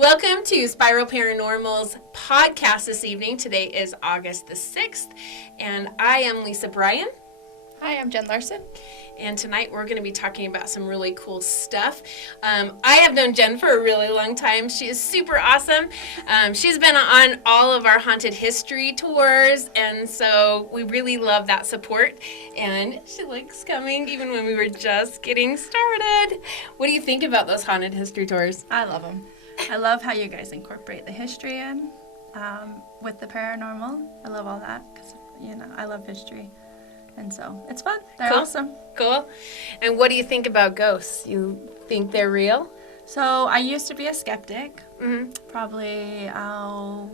Welcome to SPIRO-Paranormal's podcast this evening. Today is August the 6th, and I am Lisa Bryan. Hi, I'm Jen Larsen. And tonight we're going to be talking about some really cool stuff. I have known Jen for a really long time. She is super awesome. She's been on all of our haunted history tours, and so we really love that support. And she likes coming even when we were just getting started. What do you think about those haunted history tours? I love them. I love how you guys incorporate the history in with the paranormal. I love all that because, I love history. And so it's fun. They're awesome. Cool. And what do you think about ghosts? You think they're real? So I used to be a skeptic, probably up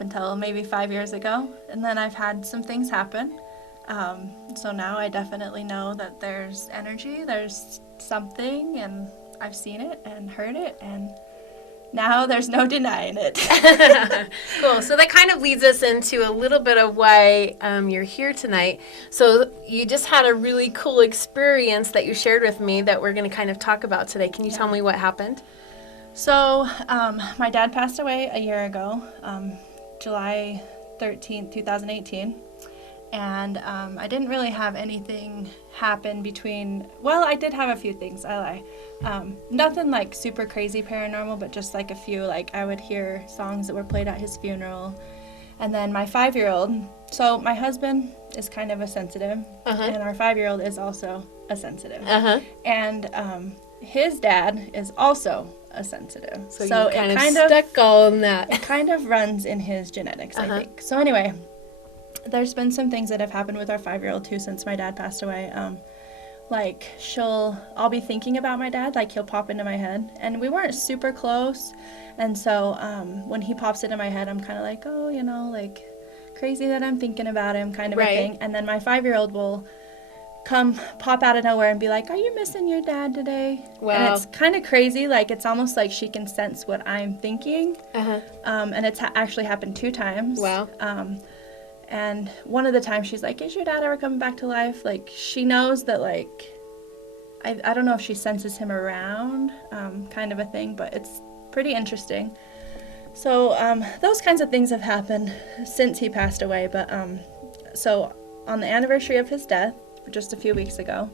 until maybe 5 years ago. And then I've had some things happen. So now I definitely know that there's energy, there's something, and I've seen it and heard it, and now there's no denying it. Cool. So that kind of leads us into a little bit of why you're here tonight. So you just had a really cool experience that you shared with me that we're going to kind of talk about today. Can you tell me what happened? So my dad passed away a year ago, July 13th, 2018. And I didn't really have anything happen between, well, I did have a few things, I lie. Nothing like super crazy paranormal, but just like a few, like I would hear songs that were played at his funeral. And then my 5-year-old, so my husband is kind of a sensitive, and our 5-year-old is also a sensitive. And his dad is also a sensitive. So you kind of stuck on that. It kind of runs in his genetics, I think. So anyway, there's been some things that have happened with our 5-year-old too since my dad passed away. Like I'll be thinking about my dad, like he'll pop into my head, and we weren't super close, and so when he pops into my head, I'm kind of like, oh, like crazy that I'm thinking about him, kind of a thing. And then my 5-year-old will pop out of nowhere and be like, are you missing your dad today? Wow. And it's kind of crazy, like it's almost like she can sense what I'm thinking. And it's actually happened 2 times. Wow. And one of the times she's like, is your dad ever coming back to life? Like, she knows that, like, I don't know if she senses him around, kind of a thing, but it's pretty interesting. So those kinds of things have happened since he passed away. But so on the anniversary of his death, just a few weeks ago,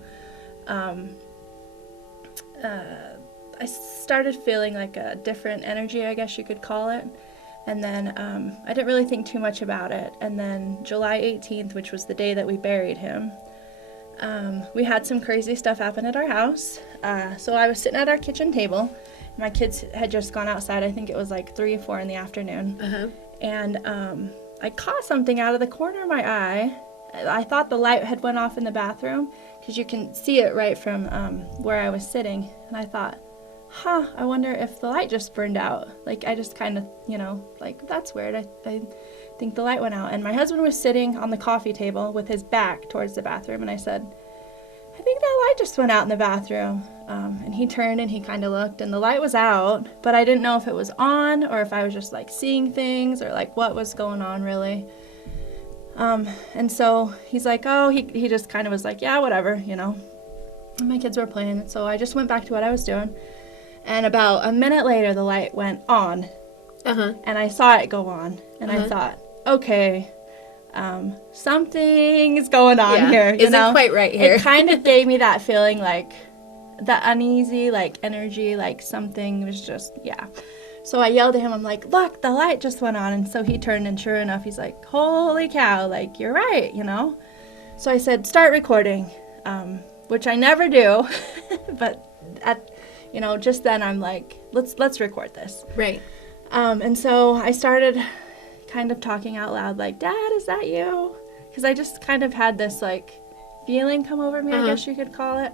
I started feeling like a different energy, I guess you could call it. And then I didn't really think too much about it. And then July 18th, which was the day that we buried him, we had some crazy stuff happen at our house. So I was sitting at our kitchen table. My kids had just gone outside. I think it was like 3 or 4 in the afternoon. And I caught something out of the corner of my eye. I thought the light had went off in the bathroom because you can see it right from where I was sitting. And I thought, I wonder if the light just burned out. Like, I just kind of, like, that's weird. I think the light went out. And my husband was sitting on the coffee table with his back towards the bathroom. And I said, I think that light just went out in the bathroom. And he turned and he kind of looked, and the light was out. But I didn't know if it was on or if I was just, like, seeing things or, like, what was going on, really. And so he's like, oh, he just kind of was like, yeah, whatever, And my kids were playing. So I just went back to what I was doing. And about a minute later, the light went on, and I saw it go on, and I thought, okay, something's going on here, Isn't quite right here. It kind of gave me that feeling, like, that uneasy, like, energy, like something was just, So I yelled at him, I'm like, look, the light just went on, and so he turned, and sure enough, he's like, holy cow, like, you're right, So I said, start recording, which I never do, but just then I'm like, let's record this. Right. And so I started kind of talking out loud, like, Dad, is that you? Because I just kind of had this, like, feeling come over me, I guess you could call it.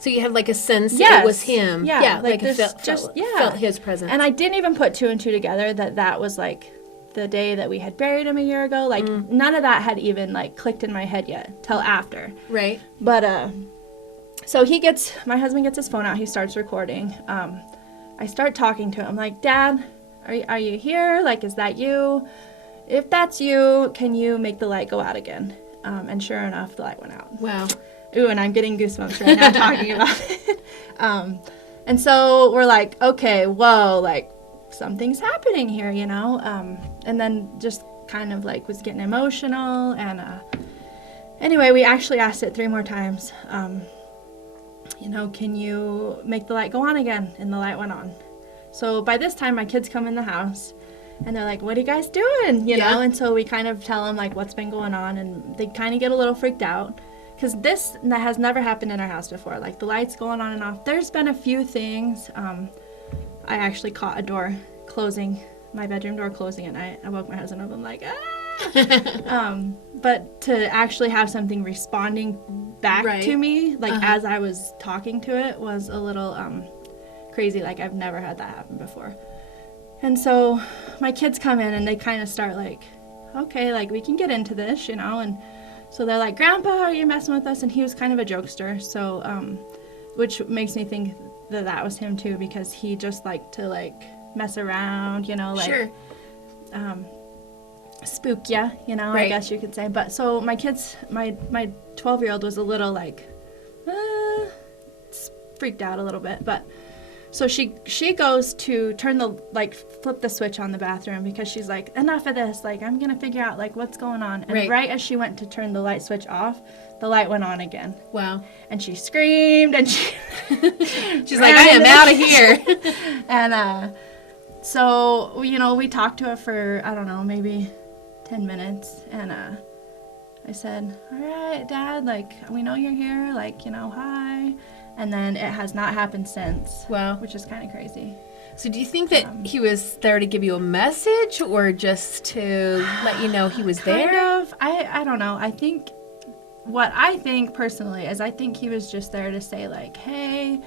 So you had, like, a sense it was him. Yeah, like this, felt his presence. And I didn't even put 2 and 2 together that was, like, the day that we had buried him a year ago. Like, none of that had even, like, clicked in my head yet till after. Right. But, so my husband gets his phone out, he starts recording. I start talking to him, like, Dad, are you here? Like, is that you? If that's you, can you make the light go out again? And sure enough, the light went out. Wow. Ooh, and I'm getting goosebumps right now talking about it. And so we're like, okay, whoa, like something's happening here, you know? And then just kind of like was getting emotional. And anyway, we actually asked it 3 more times. You know, can you make the light go on again? And the light went on. So by this time, my kids come in the house. And they're like, what are you guys doing? You know? And so we kind of tell them, like, what's been going on. And they kind of get a little freaked out. Because that has never happened in our house before. Like, the lights going on and off. There's been a few things. I actually caught a door closing, my bedroom door closing at night. I woke my husband up. I'm like, ah! But to actually have something responding back to me, like, as I was talking to it, was a little crazy. Like, I've never had that happen before. And so my kids come in and they kind of start like, okay, like we can get into this, you know. And so they're like, Grandpa, are you messing with us? And he was kind of a jokester. So, which makes me think that was him too, because he just liked to like mess around, you know, like, spook ya, you know, I guess you could say. But so my kids, my 12-year-old was a little like, freaked out a little bit, but so she goes to flip the switch on the bathroom because she's like, enough of this, like I'm gonna figure out like what's going on. And right as she went to turn the light switch off, the light went on again. Wow. And she screamed and she's like, I am out of here. And so, you know, we talked to her for, I don't know, maybe 10 minutes. And I said, all right, Dad, like, we know you're here, like, you know, hi. And then it has not happened since. Wow. Which is kind of crazy. So do you think that he was there to give you a message or just to let you know he was there? Kind of. I don't know. What I think personally is I think he was just there to say like, hey,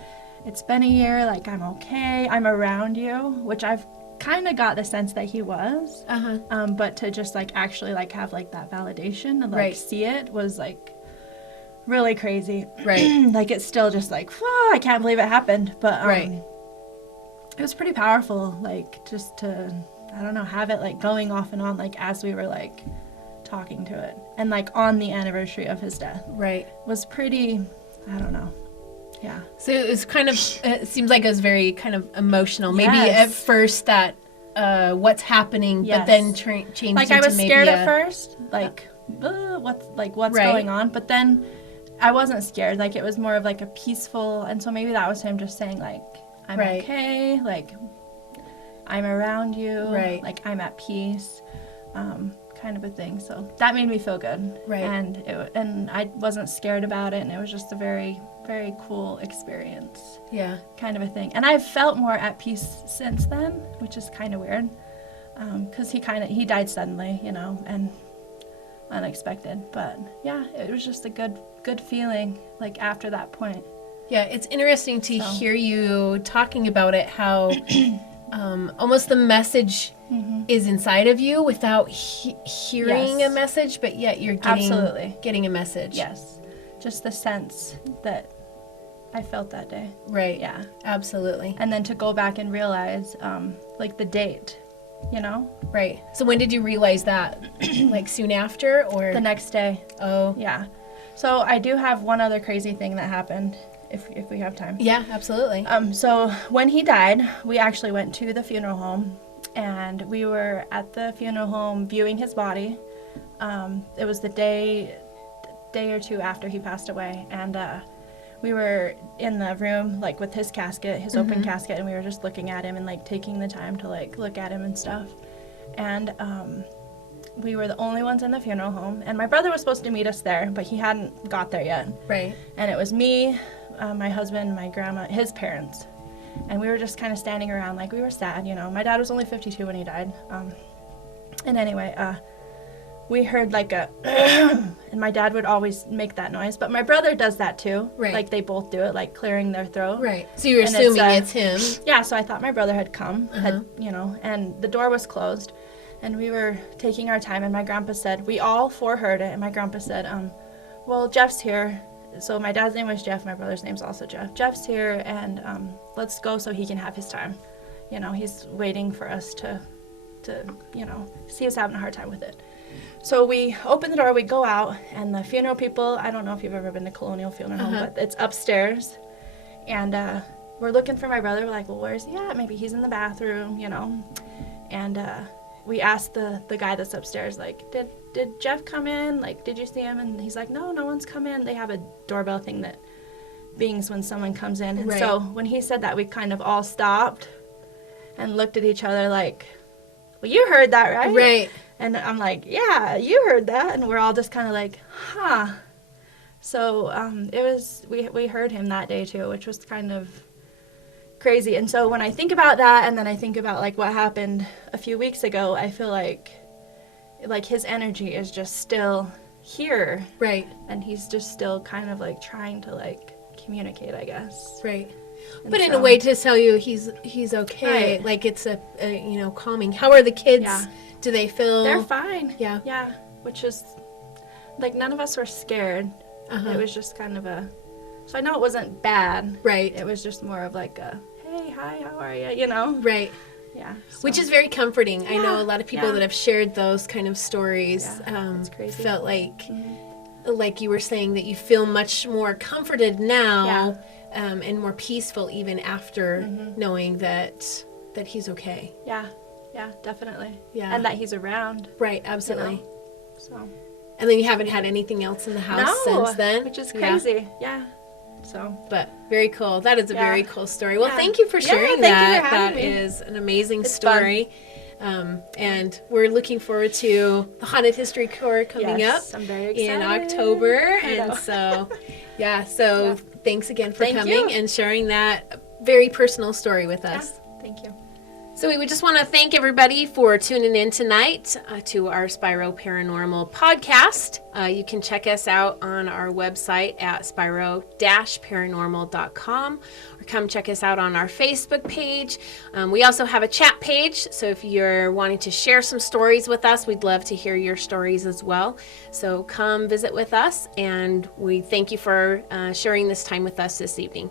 it's been a year, like I'm okay, I'm around you, which I've kind of got the sense that he was. But to just like actually like have like that validation and like see it was like really crazy. Like it's still just like, whoa, I can't believe it happened. But it was pretty powerful, like just to, I don't know, have it like going off and on like as we were like talking to it. And like on the anniversary of his death. Was pretty, I don't know. Yeah. So it was kind of, it seems like it was very kind of emoemotional. Maybe at first that what's happening, but then changed like into I was scared at first, like what's going on, but then I wasn't scared. Like it was more of like a peaceful, and so maybe that was him just saying like, I'm okay, like I'm around you, like I'm at peace, kind of a thing. So that made me feel good, and I wasn't scared about it, and it was just a very, very cool experience, kind of a thing. And I've felt more at peace since then, which is kind of weird, because he died suddenly, you know, and unexpected. But yeah, it was just a good feeling like after that point. Yeah, it's interesting to hear you talking about it, how almost the message is inside of you without hearing a message, but yet you're getting a message. Yes, just the sense that I felt that day. Yeah, absolutely. And then to go back and realize like the date, you know? So when did you realize that? Like soon after or? The next day. Oh. Yeah. So I do have one other crazy thing that happened, if we have time. Yeah, absolutely. So when he died, we actually went to the funeral home, and we were at the funeral home viewing his body. It was the day or two after he passed away, and we were in the room like with his casket, his open casket, and we were just looking at him and like taking the time to like look at him and stuff. And we were the only ones in the funeral home, and my brother was supposed to meet us there, but he hadn't got there yet. And it was me, my husband, my grandma, his parents, and we were just kind of standing around like we were sad, you know. My dad was only 52 when he died. And anyway, we heard like a and my dad would always make that noise, but my brother does that too. Like they both do it, like clearing their throat. So you're assuming it's him. Yeah, so I thought my brother had come, you know, and the door was closed, and we were taking our time, and my grandpa said, we all four heard it, and my grandpa said, well, Jeff's here. So my dad's name was Jeff, my brother's name's also Jeff. Jeff's here, and let's go so he can have his time. You know, he's waiting for us to you know, he was having a hard time with it. So we open the door, we go out, and the funeral people, I don't know if you've ever been to Colonial Funeral Home, but it's upstairs. And we're looking for my brother. We're like, well, where's he at? Maybe he's in the bathroom, you know. And we asked the guy that's upstairs, like, did Jeff come in? Like, did you see him? And he's like, no one's come in. They have a doorbell thing that bings when someone comes in. And so when he said that, we kind of all stopped and looked at each other like, well, you heard that, right? Right. And I'm like, yeah, you heard that. And we're all just kind of like, huh. So it was, we heard him that day too, which was kind of crazy. And so when I think about that, and then I think about like what happened a few weeks ago, I feel like his energy is just still here. Right. And he's just still kind of like trying to like communicate, I guess. Right. And But in so- a way to tell you he's okay. Right. Like it's a you know, calming. How are the kids? Yeah. Do they feel? They're fine. Yeah. Yeah. Which is, like, none of us were scared. Uh-huh. It was just kind of so I know it wasn't bad. Right. It was just more of like hey, hi, how are you? You know? Right. Yeah. So. Which is very comforting. I know a lot of people Yeah. that have shared those kind of stories it's crazy. felt like you were saying that you feel much more comforted now and more peaceful even after knowing that he's okay. Yeah. Yeah, definitely. Yeah. And that he's around. Right, absolutely. You know? So. And then you haven't had anything else in the house since then? Which is crazy. Yeah. So. But very cool. That is a very cool story. Well, Yeah. thank you for sharing thank that. you for having That me. is an amazing It's story. And we're looking forward to the Haunted History Tour coming Yes, up I'm very excited. in October. I And know. so, thanks again for Thank coming you. and sharing that very personal story with us. Thank you. So we would just want to thank everybody for tuning in tonight to our SPIRO-Paranormal podcast. You can check us out on our website at spiro-paranormal.com or come check us out on our Facebook page. We also have a chat page, so if you're wanting to share some stories with us, we'd love to hear your stories as well. So come visit with us, and we thank you for sharing this time with us this evening.